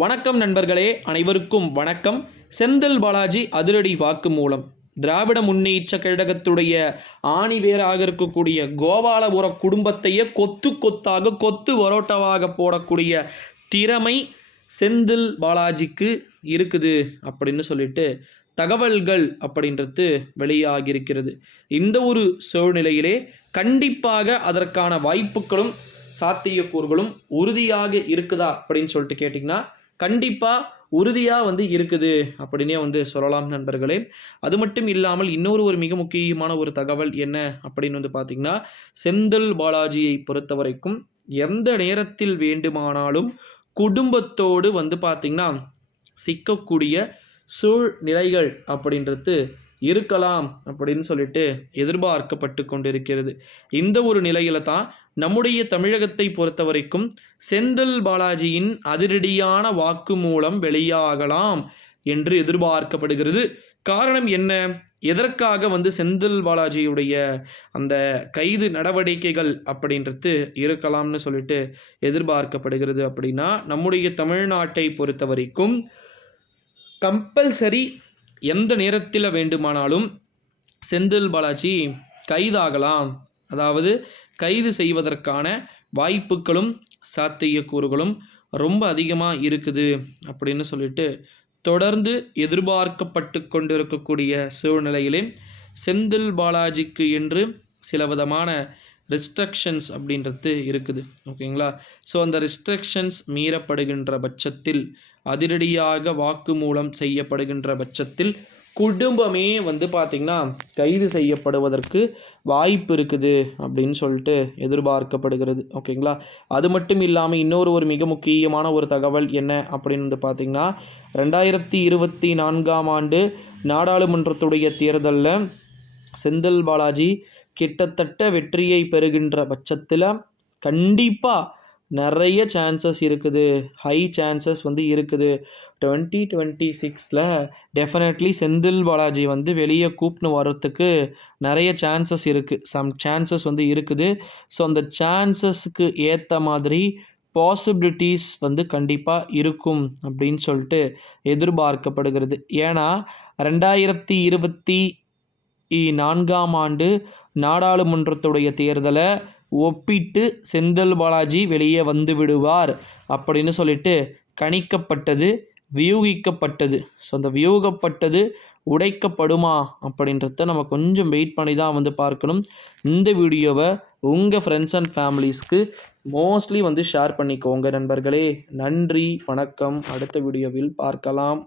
வணக்கம் நண்பர்களே அனைவருக்கும் வணக்கம். செந்தில் பாலாஜி அதிரடி வாக்கு மூலம். திராவிட முன்னேற்ற கழகத்துடைய ஆணிவேராக இருக்கக்கூடிய கோபாலபுர குடும்பத்தையே கொத்து கொத்தாக கொத்து பரோட்டாவாக போடக்கூடிய திறமை செந்தில் பாலாஜிக்கு இருக்குது அப்படின்னு சொல்லிட்டு தகவல்கள் அப்படின்றது வெளியாகியிருக்கிறது. இந்த ஒரு சூழ்நிலையிலே கண்டிப்பாக அதற்கான வாய்ப்புகளும் சாத்தியக்கூறுகளும் உறுதியாக இருக்குதா அப்படின்னு சொல்லிட்டு கேட்டிங்கன்னா கண்டிப்பாக உறுதியாக வந்து இருக்குது அப்படின்னே வந்து சொல்லலாம் நண்பர்களே. அது மட்டும் இல்லாமல் இன்னொரு ஒரு மிக முக்கியமான ஒரு தகவல் என்ன அப்படின்னு வந்து பார்த்திங்கன்னா செந்தில் பாலாஜியை பொறுத்த வரைக்கும் எந்த நேரத்தில் வேண்டுமானாலும் குடும்பத்தோடு வந்து பார்த்திங்கன்னா சிக்கக்கூடிய சூழ்நிலைகள் அப்படின்றது இருக்கலாம் அப்படின்னு சொல்லிட்டு எதிர்பார்க்கப்பட்டு கொண்டிருக்கிறது. இந்த ஒரு நிலையில தான் நம்முடைய தமிழகத்தை பொறுத்த வரைக்கும் செந்தில் பாலாஜியின் அதிரடியான வாக்கு மூலம் வெளியாகலாம் என்று எதிர்பார்க்கப்படுகிறது. காரணம் என்ன? எதற்காக வந்து செந்தில் பாலாஜியுடைய அந்த கைது நடவடிக்கைகள் அப்படின்றது இருக்கலாம்னு சொல்லிட்டு எதிர்பார்க்கப்படுகிறது அப்படின்னா நம்முடைய தமிழ்நாட்டை பொறுத்த வரைக்கும் கம்பல்சரி எந்த நேரத்தில் வேண்டுமானாலும் செந்தில் பாலாஜி கைதாகலாம். அதாவது கைது செய்வதற்கான வாய்ப்புகளும் சாத்தியக்கூறுகளும் ரொம்ப அதிகமாக இருக்குது அப்படின்னு சொல்லிட்டு தொடர்ந்து எதிர்பார்க்கப்பட்டு கொண்டிருக்கக்கூடிய சூழ்நிலையிலே செந்தில் பாலாஜிக்கு என்று சில விதமான ரெஸ்ட்ரிக்ஷன்ஸ் அப்படின்றது இருக்குது. ஓகேங்களா? ஸோ அந்த ரெஸ்ட்ரிக்ஷன்ஸ் மீறப்படுகின்ற பட்சத்தில் அதிரடியாக வாக்குமூலம் செய்யப்படுகின்ற பட்சத்தில் குடும்பமே வந்து பார்த்திங்கன்னா கைது செய்யப்படுவதற்கு வாய்ப்பு இருக்குது அப்படின்னு சொல்லிட்டு எதிர்பார்க்கப்படுகிறது. ஓகேங்களா? அது மட்டும் இல்லாமல் இன்னொரு ஒரு மிக முக்கியமான ஒரு தகவல் என்ன அப்படின்னு வந்து பார்த்திங்கன்னா ரெண்டாயிரத்தி இருபத்தி நான்காம் ஆண்டு நாடாளுமன்றத்துடைய தேர்தலில் செந்தில் பாலாஜி கிட்டத்தட்ட வெற்றியை பெறுகின்ற பட்சத்தில் கண்டிப்பாக நிறைய சான்சஸ் இருக்குது. ஹை சான்சஸ் வந்து இருக்குது. டுவெண்ட்டி டுவெண்ட்டி சிக்ஸில் டெஃபினெட்லி செந்தில் பாலாஜி வந்து வெளியே கூப்பின்னு வர்றதுக்கு நிறைய சான்சஸ் இருக்குது சம் சான்சஸ் வந்து இருக்குது. ஸோ அந்த சான்சஸ்க்கு ஏற்ற மாதிரி பாசிபிலிட்டிஸ் வந்து கண்டிப்பாக இருக்கும் அப்படின்னு சொல்லிட்டு எதிர்பார்க்கப்படுகிறது. ஏன்னா ரெண்டாயிரத்தி இருபத்தி நான்காம் ஆண்டு நாடாளுமன்றத்துடைய தேர்தலை ஒப்பிட்டு செந்தில் பாலாஜி வெளியே வந்து விடுவார் அப்படின்னு சொல்லிட்டு கணிக்கப்பட்டது வியூகிக்கப்பட்டது. ஸோ அந்த வியூகப்பட்டது உடைக்கப்படுமா அப்படின்றத நம்ம கொஞ்சம் வெயிட் பண்ணி தான் வந்து பார்க்கணும். இந்த வீடியோவை உங்கள் ஃப்ரெண்ட்ஸ் அண்ட் ஃபேமிலிஸ்க்கு மோஸ்ட்லி வந்து ஷேர் பண்ணிக்கோங்க நண்பர்களே. நன்றி வணக்கம். அடுத்த வீடியோவில் பார்க்கலாம்.